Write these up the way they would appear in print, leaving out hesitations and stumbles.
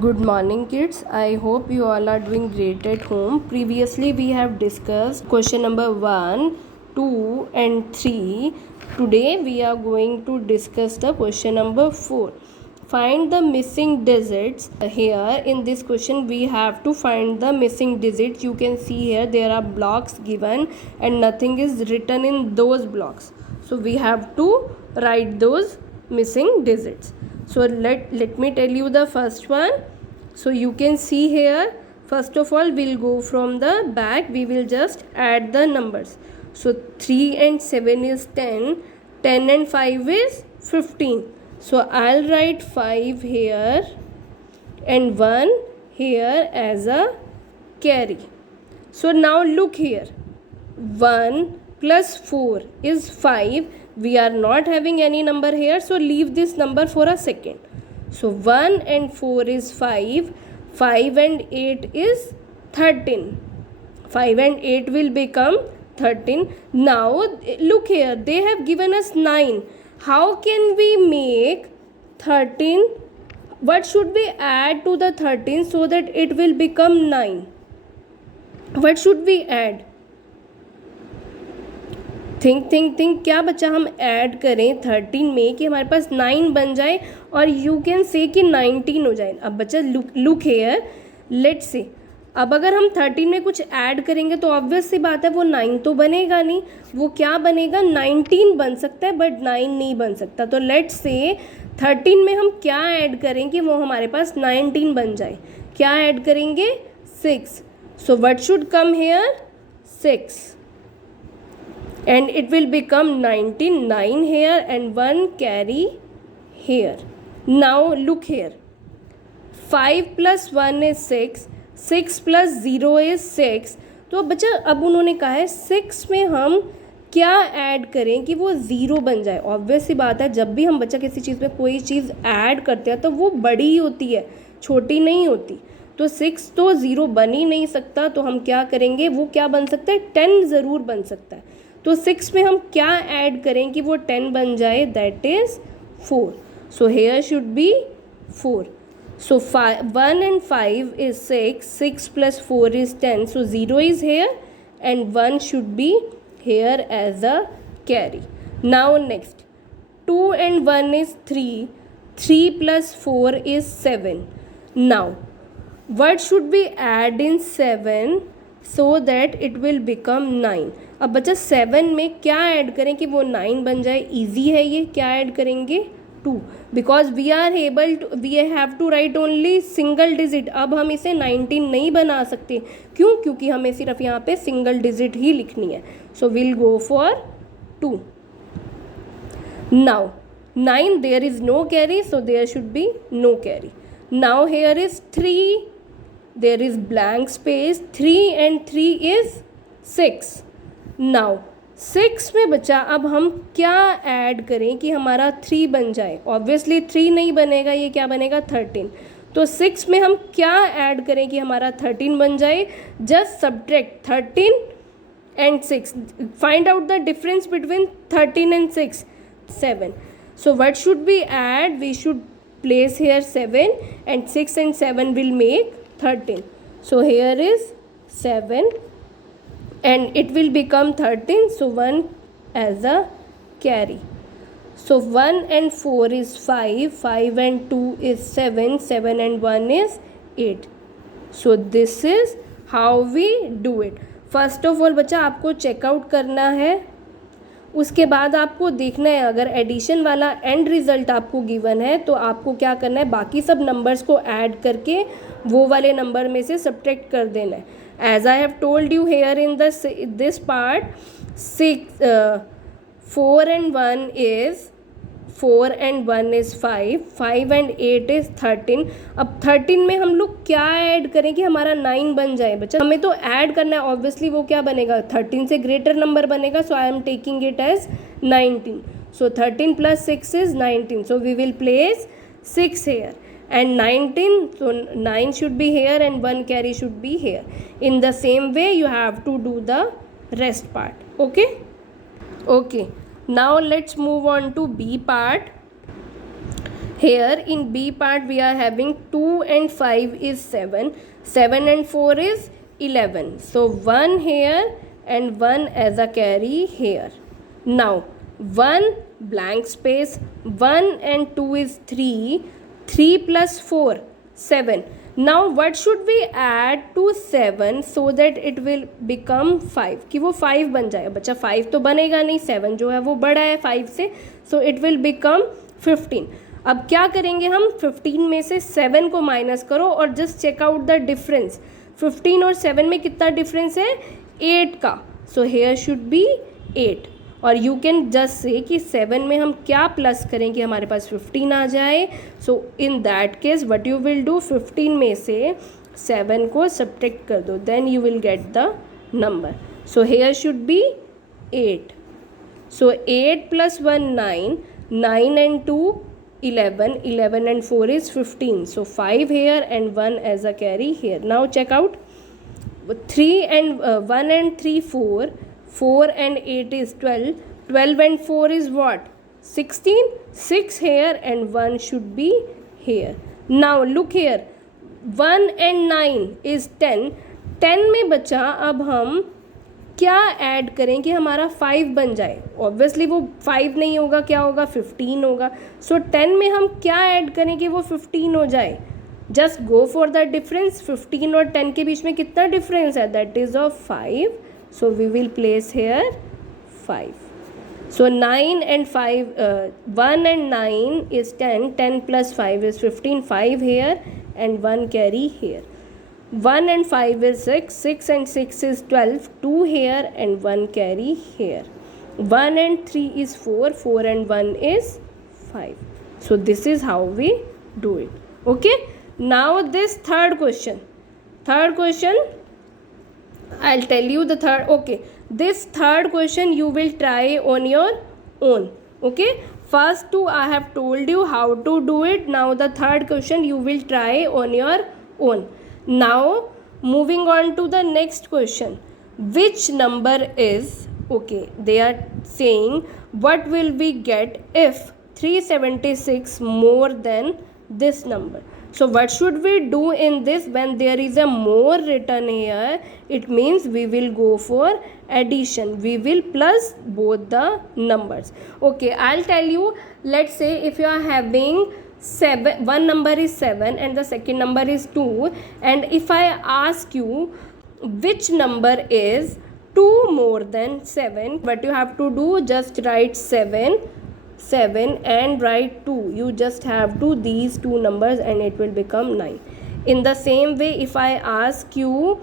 Good morning, kids. I hope you all are doing great at home. Previously, we have discussed question number 1, 2, and 3. Today, we are going to discuss the question number 4. Find the missing digits. Here, in this question, we have to find the missing digits. You can see here there are blocks given and nothing is written in those blocks. So, we have to write those missing digits. So let me tell you the first one. So you can see here, first of all we'll go from the back, we will just add the numbers. So 3 and 7 is 10, 10 and 5 is 15. So I'll write 5 here and 1 here as a carry. So now look here, 1 plus 4 is 5. We are not having any number here, so leave this number for a second. So 1 and 4 is 5, 5 and 8 is 13. 5 and 8 will become 13. Now look here, they have given us 9. How can we make 13? What should we add to the 13 so that it will become 9? What should we add? Think क्या बच्चा हम add करें 13 में कि हमारे पास 9 बन जाए और यू कैन से कि 19 हो जाए. अब बच्चा लुक हेयर, लेट्स से अब अगर हम 13 में कुछ ऐड करेंगे तो ऑब्वियस सी बात है वो 9 तो बनेगा नहीं, वो क्या बनेगा 19 बन सकता है बट 9 नहीं बन सकता. तो लेट्स से 13 में हम क्या ऐड करें कि वो हमारे पास 19 बन जाए. क्या ऐड करेंगे 6. So what should come here 6 and it will become 99 here and 1 carry here. Now look here, 5 plus 1 is 6, 6 plus 0 is 6. तो बच्चा अब उन्होंने कहा है 6 में हम क्या ऐड करें कि वो 0 बन जाए. ऑब्वियस सी बात है, जब भी हम बच्चा किसी चीज़ में कोई चीज़ ऐड करते हैं तो वो बड़ी ही होती है, छोटी नहीं होती. तो 6 तो 0 बन ही नहीं सकता, तो हम क्या करेंगे, वो क्या बन सकता है 10 ज़रूर बन सकता है. तो 6 में हम क्या ऐड करें कि वो 10 बन जाए, that is 4. So here should B 4. So 1 and 5 is 6, 6 plus 4 is 10, so 0 is here and 1 should be here as a carry. Now next, 2 and 1 is 3, 3 plus 4 is 7. Now what should we add in 7 so that it will become 9? अब बच्चा 7 में क्या add करें कि वो 9 बन जाए. Easy है ये. क्या ऐड करेंगे 2, because we are able to, we have to write only single digit. अब हम इसे 19 नहीं बना सकते. क्यों? क्योंकि हमें सिर्फ यहाँ पे सिंगल डिजिट ही लिखनी है. So will go for 2. Now 9 there is no carry, so there should be no carry. Now here is 3, there is blank space, 3 and 3 is 6. now 6 में बच्चा अब हम क्या ऐड करें कि हमारा 3 बन जाए. ऑब्वियसली 3 नहीं बनेगा, ये क्या बनेगा 13. तो 6 में हम क्या ऐड करें कि हमारा 13 बन जाए. Just subtract 13 and 6. find out the difference between 13 and 6, 7. so what should we add, we should place here 7 and 6 and 7 will make 13. so here is 7 and it will become 13, so 1 as a carry. so 1 and 4 is 5, 5 and 2 is 7, 7 and 1 is 8. so this is how we do it. First of all बच्चा आपको checkout करना है, उसके बाद आपको देखना है अगर एडिशन वाला एंड रिज़ल्ट आपको गिवन है तो आपको क्या करना है, बाकी सब नंबर्स को ऐड करके वो वाले नंबर में से सब्ट्रैक्ट कर देना है. As I have told you here in this part, 4 and 1 is 4 and 1 is 5, 5 and 8 is 13. अब 13 में हम लोग क्या ऐड करें कि हमारा 9 बन जाए. बच्चा हमें तो ऐड करना है, ऑब्वियसली वो क्या बनेगा 13 से ग्रेटर नंबर बनेगा. So I am taking it as 19. So 13 plus 6 is 19. So we will place 6 here and 19. so 9 should be here and 1 carry should be here. In the same way you have to do the rest part. okay, now let's move on to B part. Here in B part we are having 2 and 5 is 7, 7 and 4 is 11. So 1 here and 1 as a carry here. Now 1 blank space, 1 and 2 is 3, 3 plus 4 7. Now what should we add to 7 so that it will become 5, कि वो 5 बन जाए. बच्चा 5 तो बनेगा नहीं, 7 जो है वो बड़ा है 5 से, so it will become 15. अब क्या करेंगे हम, 15 में से 7 को माइनस करो और just check out the difference. 15 और 7 में कितना डिफरेंस है, 8 का. So here should be 8. और यू कैन जस्ट से कि 7 में हम क्या प्लस करें कि हमारे पास 15 आ जाए. So in that case what you will do, 15 में से 7 को सब्ट्रैक्ट कर दो, then you will get the number. So here should be 8. So 8 plus 1 9, 9 and 2 11, 11 and 4 is 15. So 5 here and 1 as a carry here. Now check out 3 and 1 and 3 4, 4 and 8 is 12, 12 and 4 is what, 16, 6 here and 1 should be here. Now look here, 1 and 9 is 10, 10 में बचा. अब हम क्या add करें कि हमारा 5 बन जाए. ऑब्वियसली वो 5 नहीं होगा, क्या होगा, 15 होगा. सो 10 में हम क्या ऐड करें कि वो 15 हो जाए. Just go for the difference. 15 और 10 के बीच में कितना डिफरेंस है, that is of 5. So we will place here 5. So 9 and 5, 1 and 9 is 10, 10 plus 5 is 15, 5 here and 1 carry here. 1 and 5 is 6, 6 and 6 is 12, 2 here and 1 carry here. 1 and 3 is 4, 4 and 1 is 5. So this is how we do it. Okay. Now this third question. Third question, I'll tell you the third. Okay. This third question you will try on your own. Okay. First two I have told you how to do it. Now the third question you will try on your own. Now moving on to the next question, which number is, okay, they are saying what will we get if 376 more than this number. So what should we do in this, when there is a more written here, it means we will go for addition, we will plus both the numbers. Okay, I'll tell you, let's say if you are having 7, one number is 7 and the second number is 2, and if I ask you which number is 2 more than 7, what you have to do, just write 7 and write 2. You just have to these two numbers and it will become 9. In the same way, if I ask you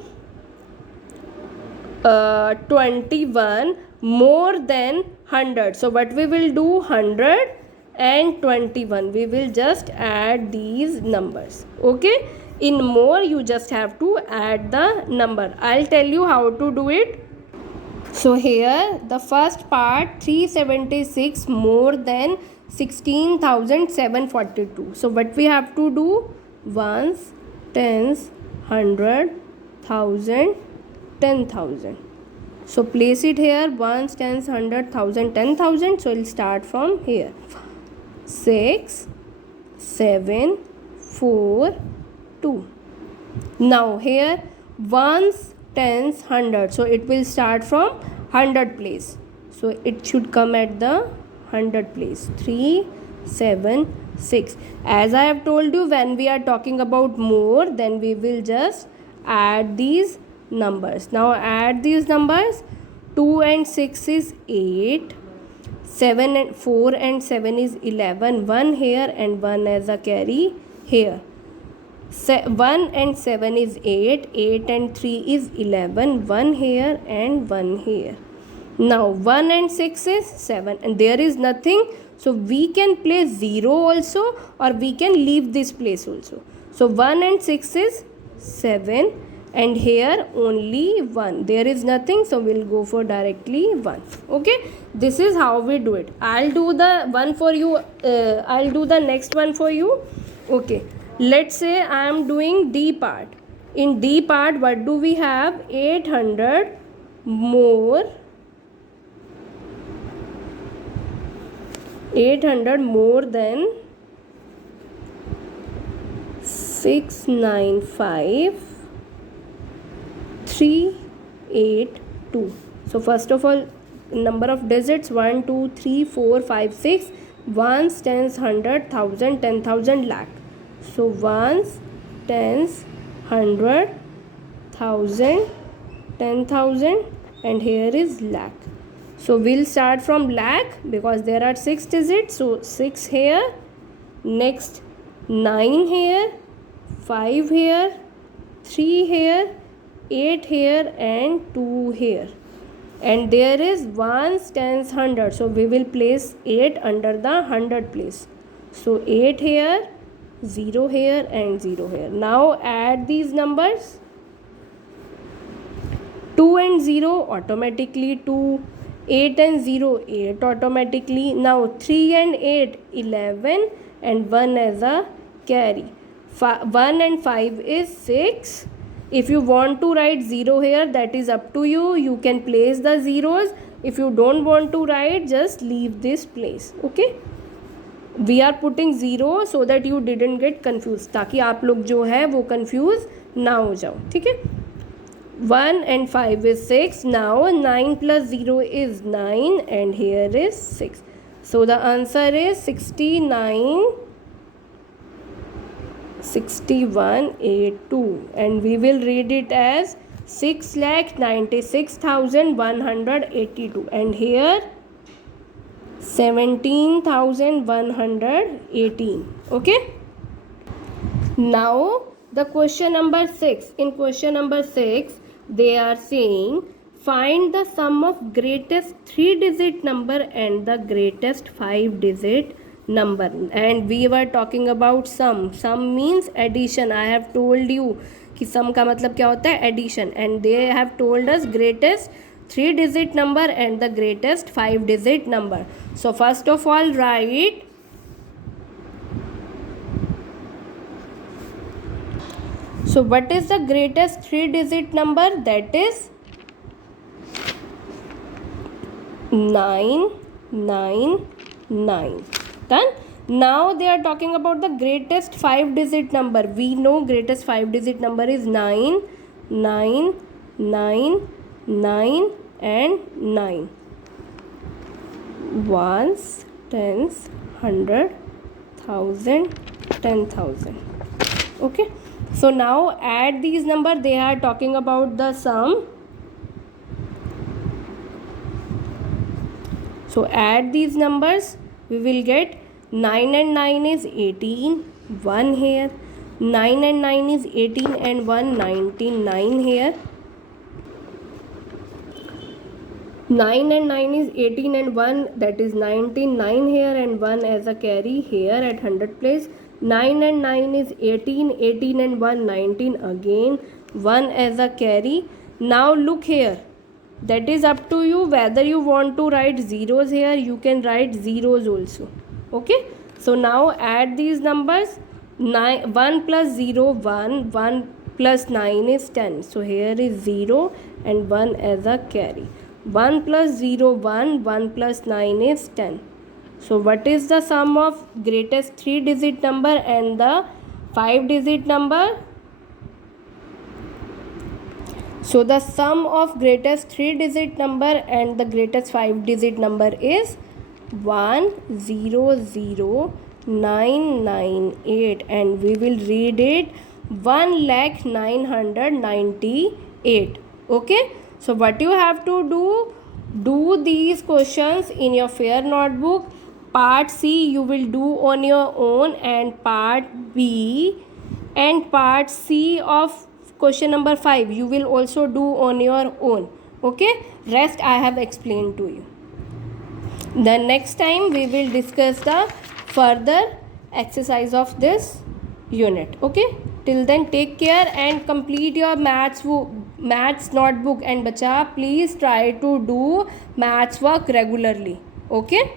21 more than 100, so what we will do, 100 and 21, we will just add these numbers. Okay, in more you just have to add the number. I'll tell you how to do it. So here the first part, 376 more than 16,742. So what we have to do, ones, tens, 100, 1,000, 10,000. So place it here, ones, tens, 100, 1,000, 10,000. So we'll start from here. 6, 7, 4, 2. Now here ones, tens, 100. So it will start from 100 place. So it should come at the 100 place. 3, 7, 6. As I have told you, when we are talking about more, then we will just add these numbers. Now add these numbers. 2 and 6 is 8. 7 and 4 and 7 is 11, 1 here and 1 as a carry here. 1 and 7 is 8, 8 and 3 is 11, 1 here and 1 here. Now 1 and 6 is 7 and there is nothing, so we can place 0 also or we can leave this place also. So 1 and 6 is 7 and here only 1, there is nothing, so we'll go for directly 1. Okay, this is how we do it. I'll do the one for you, I'll do the next one for you. Okay, let's say I am doing D part. In D part, what do we have? 800 more 800 more than 695,382. So first of all, number of digits 1 2 3 4 5 6, ones, tens, hundred, thousand, 10,000, lakh. So ones, tens, hundred, thousand, 10,000, and here is lakh. So we'll start from lakh because there are 6 digits. So 6 here, next 9 here, 5 here, 3 here, 8 here, and 2 here. And there is ones, tens, hundred. So we will place 8 under the hundred place. So 8 here, 0 here, and 0 here. Now add these numbers. 2 and 0 automatically 2. 8 and 0, 8 automatically. Now 3 and 8, 11, and 1 as a carry. 1 and 5 is 6. If you want to write 0 here, that is up to you. You can place the zeros. If you don't want to write, just leave this place. Okay. We are putting 0 so that you didn't get confused. ताकि आप लोग जो है वो confuse ना हो जाओ. ठीक है. 1 and 5 is 6. Now 9 plus 0 is 9, and here is 6. So the answer is 6182, and we will read it as 6,96,182, and here 17,118. Okay. Now the question number 6. In question number 6, they are saying find the sum of greatest 3-digit number and the greatest 5-digit number. And we were talking about sum. Sum means addition. I have told you कि sum का मतलब क्या होता है? Addition. And they have told us greatest 3-digit number and the greatest 5-digit number. So first of all, write so what is the greatest 3-digit number? That is 999. Done. Now they are talking about the greatest 5-digit number. We know greatest 5-digit number is 9, 9, 9, 9, and 9. Ones, tens, hundred, thousand, 10,000. Okay. So now add these numbers. They are talking about the sum. So add these numbers. We will get 9 and 9 is 18. 1 here. 9 and 9 is 18 and 1 99 here. 9 and 9 is 18 and 1, that is 99 here, and 1 as a carry here at 100 place. 9 and 9 is 18, 18 and 1 19 again, 1 as a carry. Now look here, that is up to you whether you want to write zeros here. You can write zeros also. Okay. So now add these numbers. 1 plus 0 1, 1 plus 9 is 10. So here is 0 and 1 as a carry. 1 plus 0 1, 1 plus 9 is 10. So what is the sum of greatest 3-digit number and the 5-digit number? So the sum of greatest 3-digit number and the greatest 5-digit number is 1,00998, and we will read it 1,0998. Okay. So what you have to do these questions in your fair notebook. Part C you will do on your own, and part B and part C of question number 5 you will also do on your own. Okay. Rest I have explained to you. The next time we will discuss the further exercise of this unit. Okay. Till then, take care and complete your maths notebook, and bacha please try to do maths work regularly. Okay.